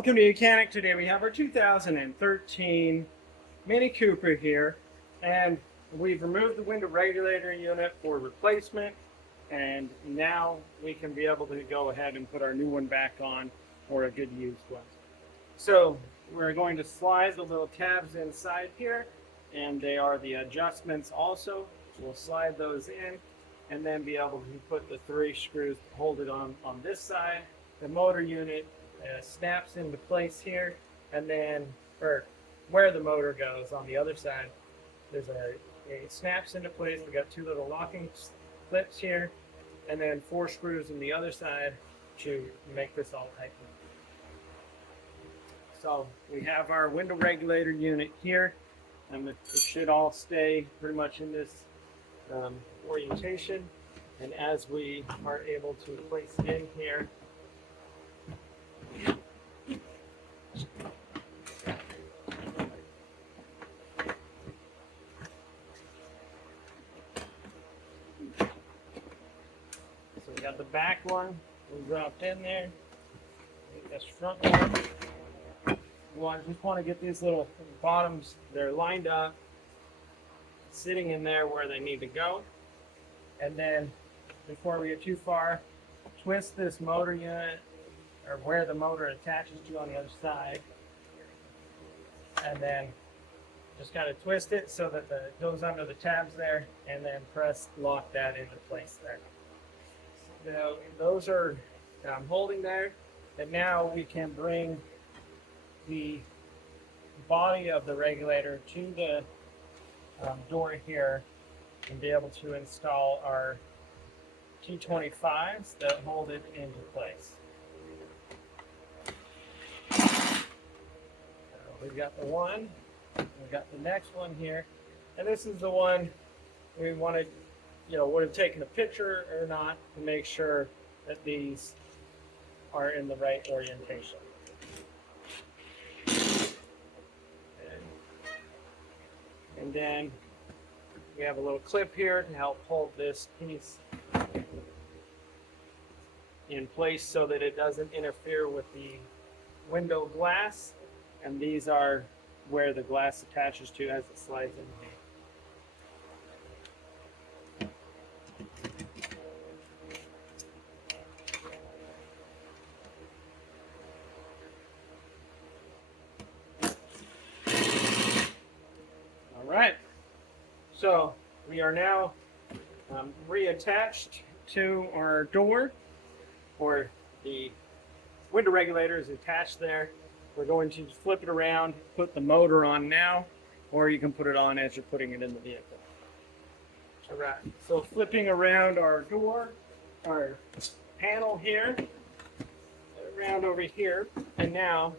Welcome to Mechanic. Today we have our 2013 Mini Cooper here, and we've removed the window regulator unit for replacement, and now we can be able to go ahead and put our new one back on for a good used one. So we're going to slide the little tabs inside here, and they are the adjustments also. We'll slide those in and then be able to put the 3 screws to hold it on this side. The motor unit snaps into place here, and then where the motor goes on the other side, there's it snaps into place. We got 2 little locking clips here, and then 4 screws on the other side to make this all tighten. So we have our window regulator unit here, and it should all stay pretty much in this orientation. And as we are able to place it in here, so we got the back one, we dropped in there. This front one, just want to get these little bottoms, they're lined up, sitting in there where they need to go. And then before we get too far, twist this motor unit, or where the motor attaches to on the other side, and then just kind of twist it so that it goes under the tabs there, and then lock that into place there. So those are holding there, and now we can bring the body of the regulator to the door here and be able to install our T25s that hold it into place. We've got the one, we've got the next one here, and this is the one we wanted, would have taken a picture or not to make sure that these are in the right orientation. And then we have a little clip here to help hold this piece in place so that it doesn't interfere with the window glass. And these are where the glass attaches to as it slides in. All right, so we are now reattached to our door, or the window regulator is attached there. We're going to flip it around, put the motor on now, or you can put it on as you're putting it in the vehicle. All right, so flipping around our door, our panel here, around over here, and now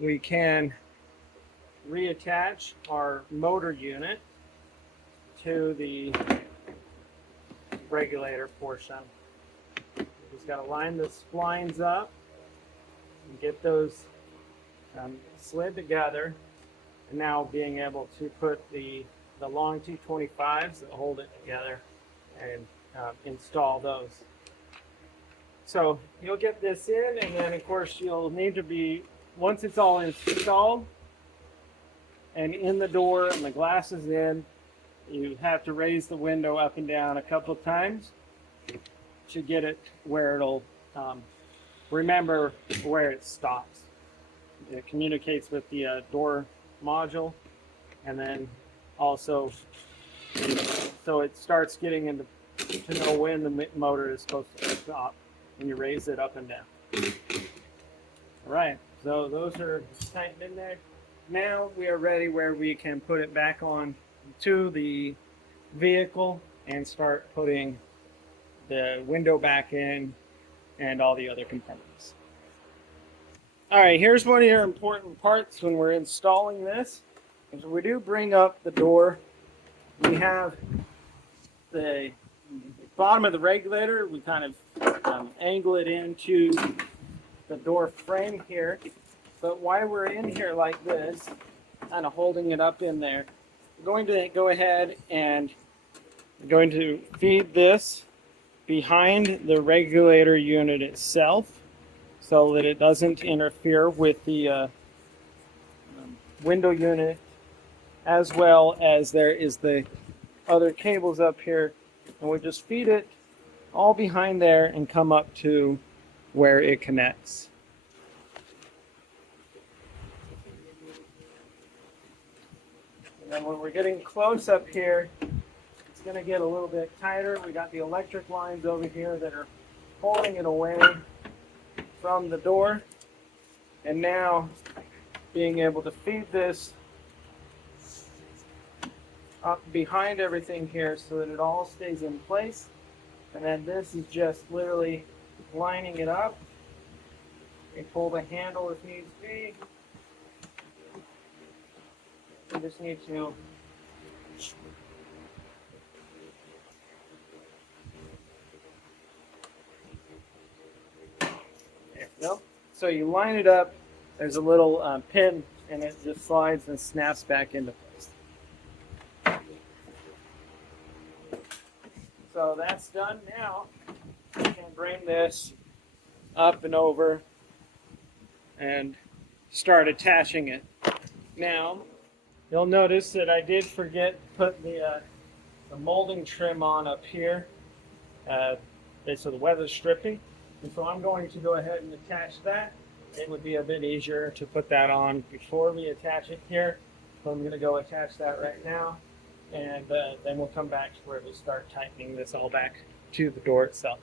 we can reattach our motor unit to the regulator portion. Just got to line the splines up and get those slid together, and now being able to put the long T25s that hold it together and install those. So you'll get this in, and then of course you'll need to be, once it's all installed and in the door and the glass is in, you have to raise the window up and down a couple of times to get it where it'll remember where it stops. It communicates with the door module, and then also so it starts getting into to know when the motor is supposed to stop when you raise it up and down. All right, so those are tightened in there. Now we are ready where we can put it back on to the vehicle and start putting the window back in and all the other components. All right, here's one of your important parts when we're installing this. As we do bring up the door, we have the bottom of the regulator. We kind of angle it into the door frame here. But while we're in here like this, kind of holding it up in there, we're going to go ahead and we're going to feed this behind the regulator unit itself. so that it doesn't interfere with the window unit, as well as there is the other cables up here, and we just feed it all behind there and come up to where it connects. And then when we're getting close up here, it's going to get a little bit tighter. We got the electric lines over here that are holding it away from the door. And now being able to feed this up behind everything here so that it all stays in place. And then this is just literally lining it up. We pull the handle if needs be. We just need to there we go. So you line it up. There's a little pin, and it just slides and snaps back into place. So that's done. Now we can bring this up and over and start attaching it. Now you'll notice that I did forget to put the molding trim on up here, so the weather stripping. And so I'm going to go ahead and attach that. It would be a bit easier to put that on before we attach it here. So I'm going to go attach that right now, and then we'll come back to where we start tightening this all back to the door itself.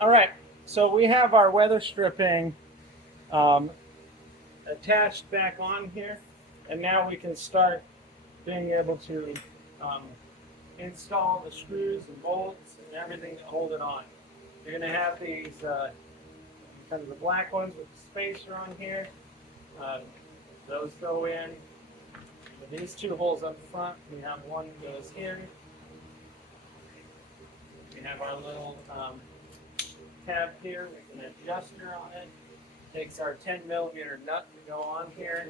All right, so we have our weather stripping attached back on here, and now we can start being able to install the screws and bolts and everything to hold it on. You're going to have these kind of the black ones with the spacer on here. Those go in. With these two holes up front, we have one that goes here. We have our little tab here with an adjuster on it. Takes our 10mm nut to go on here.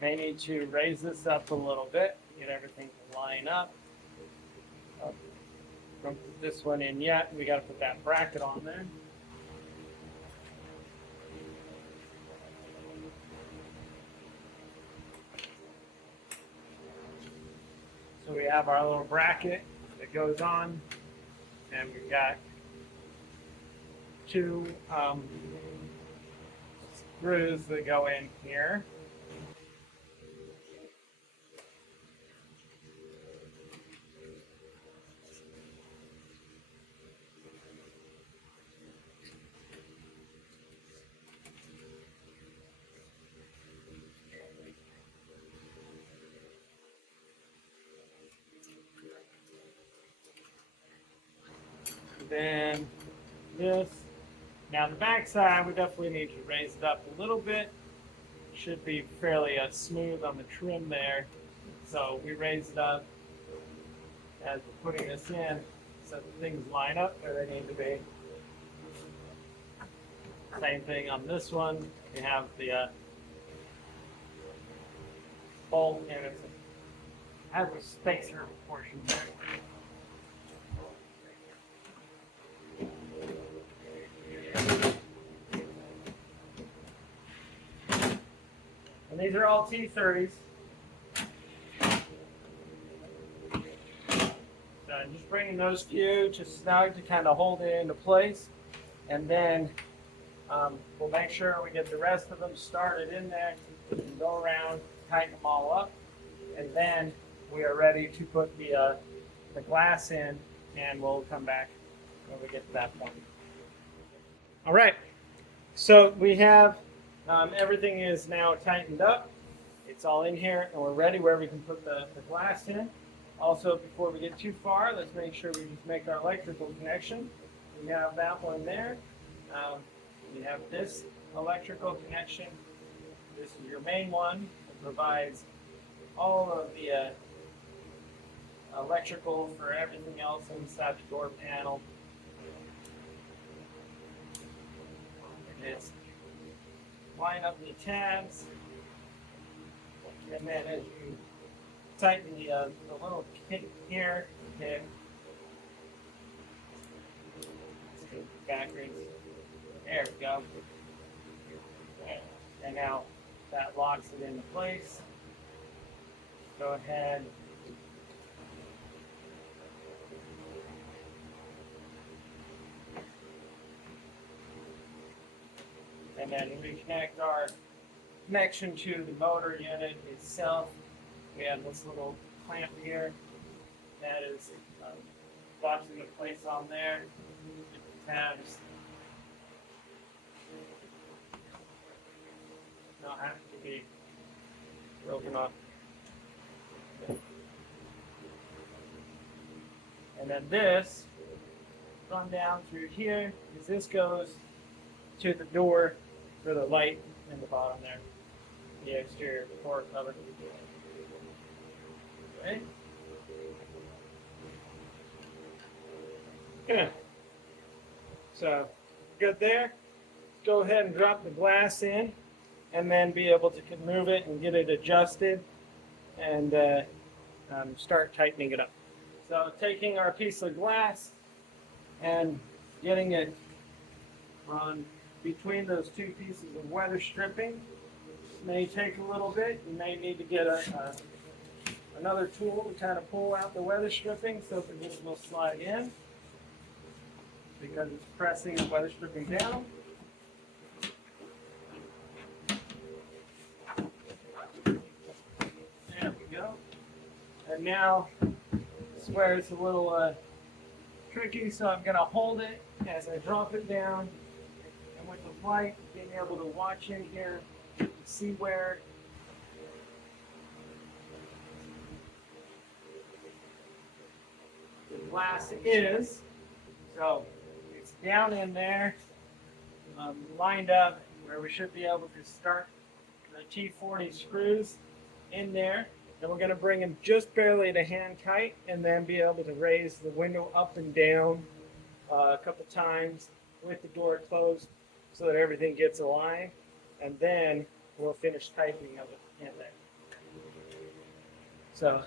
May need to raise this up a little bit, get everything to line up. Don't put this one in yet. We got to put that bracket on there. So we have our little bracket that goes on, and we've got two screws that go in here. Then this. Now the back side, we definitely need to raise it up a little bit. Should be fairly smooth on the trim there. So we raise it up as we're putting this in so that things line up where they need to be. Same thing on this one. We have the bolt, and it has a spacer portion there. And these are all T30s. So I'm just bringing those few just snug to kind of hold it into place. And then we'll make sure we get the rest of them started in there. We can go around, tighten them all up. And then we are ready to put the glass in, and we'll come back when we get to that point. All right. So we have everything is now tightened up. It's all in here, and we're ready where we can put the glass in. Also, before we get too far, let's make sure we just make our electrical connection. We have that one there. We have this electrical connection. This is your main one. It provides all of the electrical for everything else inside the door panel. is line up the tabs, and then as you tighten the little kit here, okay, let's go backwards. There we go. And now that locks it into place. Go ahead. And then reconnect our connection to the motor unit itself. We have this little clamp here that is locks into place on there. Tabs don't have to be broken off. And then this run down through here, because this goes to the door for the light in the bottom there, the exterior door cover. Okay. Good. So good there. Go ahead and drop the glass in, and then be able to move it and get it adjusted, and start tightening it up. So taking our piece of glass and getting it on between those two pieces of weather stripping may take a little bit. You may need to get another tool to kind of pull out the weather stripping so that this will slide in, because it's pressing the weather stripping down. There we go. And now this is where it's a little tricky, so I'm going to hold it as I drop it down. And with the light, being able to watch in here, you can see where the glass is. So it's down in there, lined up where we should be able to start the T40 screws in there. And we're going to bring them just barely to hand tight, and then be able to raise the window up and down a couple times with the door closed so that everything gets aligned. And then we'll finish tightening of it in there. So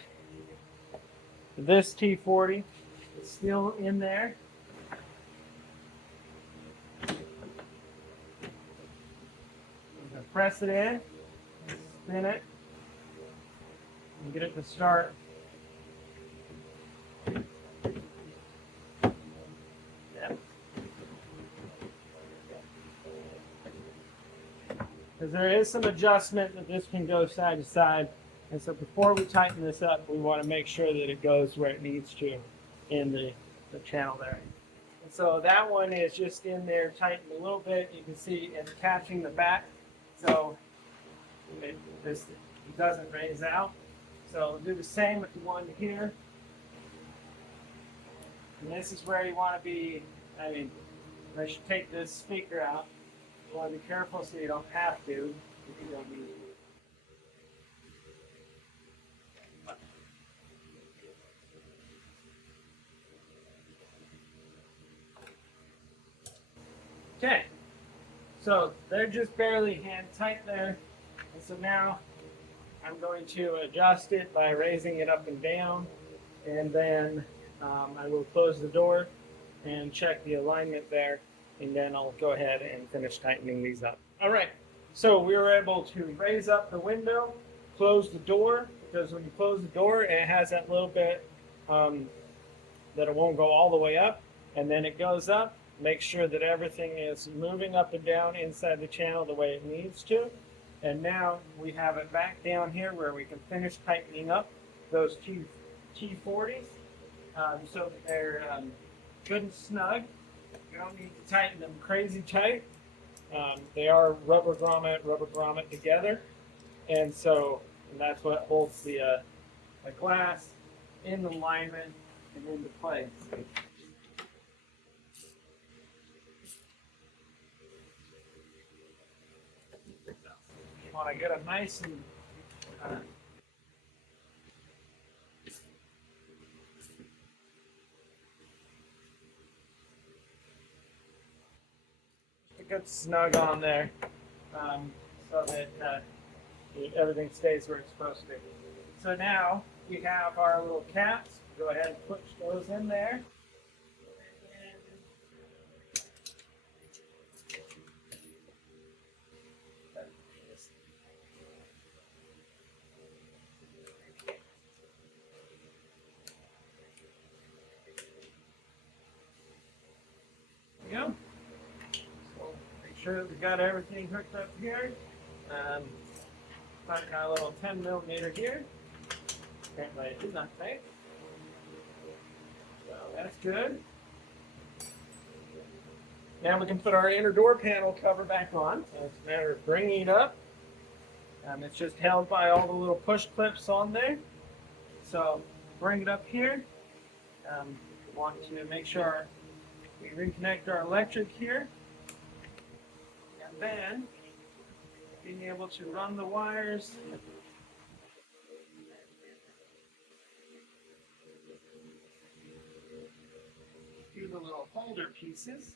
this T40 is still in there. I'm going to press it in, spin it, and get it to start. Yeah. Because there is some adjustment that this can go side to side. And so before we tighten this up, we want to make sure that it goes where it needs to in the channel there. And so that one is just in there, tightened a little bit. You can see it's catching the back, so it doesn't raise out. So do the same with the one here. And this is where you want to be. I mean, I should take this speaker out. You want to be careful so you don't have to, if you don't need to. Okay, so they're just barely hand tight there. And so now I'm going to adjust it by raising it up and down, and then I will close the door and check the alignment there, and then I'll go ahead and finish tightening these up. All right, so we were able to raise up the window, close the door, because when you close the door, it has that little bit that it won't go all the way up, and then it goes up. Make sure that everything is moving up and down inside the channel the way it needs to. And now we have it back down here where we can finish tightening up those T40s so that they're good and snug. You don't need to tighten them crazy tight. They are rubber grommet together. And that's what holds the glass in alignment and into place. You want to get them nice and good snug on there, so that everything stays where it's supposed to be. So now we have our little caps. Go ahead and push those in there. There we go. So make sure that we've got everything hooked up here. I've got a little 10mm here. Apparently I did not think. So that's good. Now we can put our inner door panel cover back on. So it's a matter of bringing it up. It's just held by all the little push clips on there. So bring it up here. We want to make sure we reconnect our electric here. And then being able to run the wires through the little holder pieces.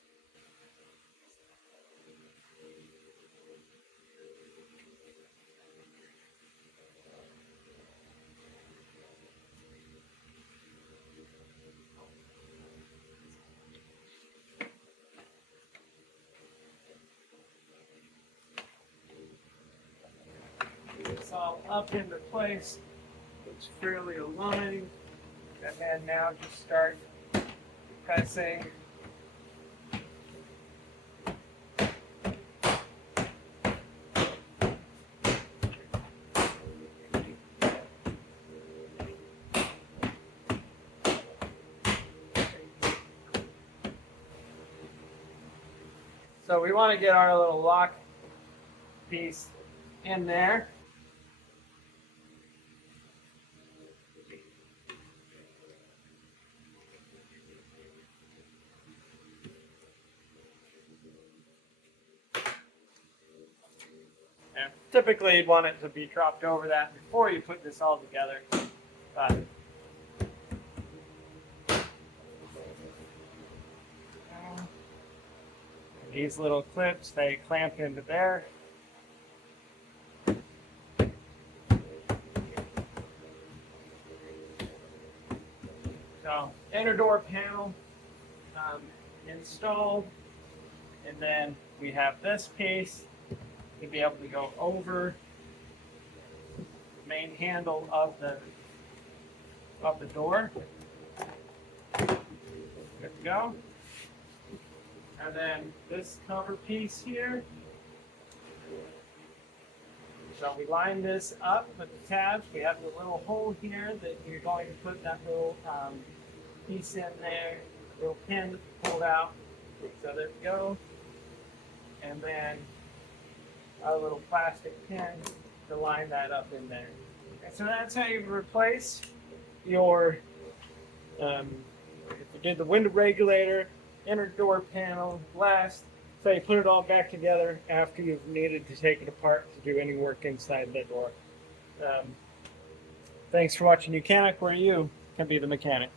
It's all up into place. It's fairly aligned. And then now just start pressing. So we want to get our little lock piece in there. And typically you'd want it to be dropped over that before you put this all together. But these little clips, they clamp into there. So inner door panel installed, and then we have this piece to be able to go over the main handle of the door. Good to go. And then this cover piece here. So we line this up with the tabs. We have the little hole here that you're going to put that little piece in there, little pin pulled out. So there we go. And then a little plastic pin to line that up in there. And so that's how you replace your, if you did the window regulator, inner door panel, glass, so you put it all back together after you've needed to take it apart to do any work inside the door. Thanks for watching Mechanic, where you can be the mechanic.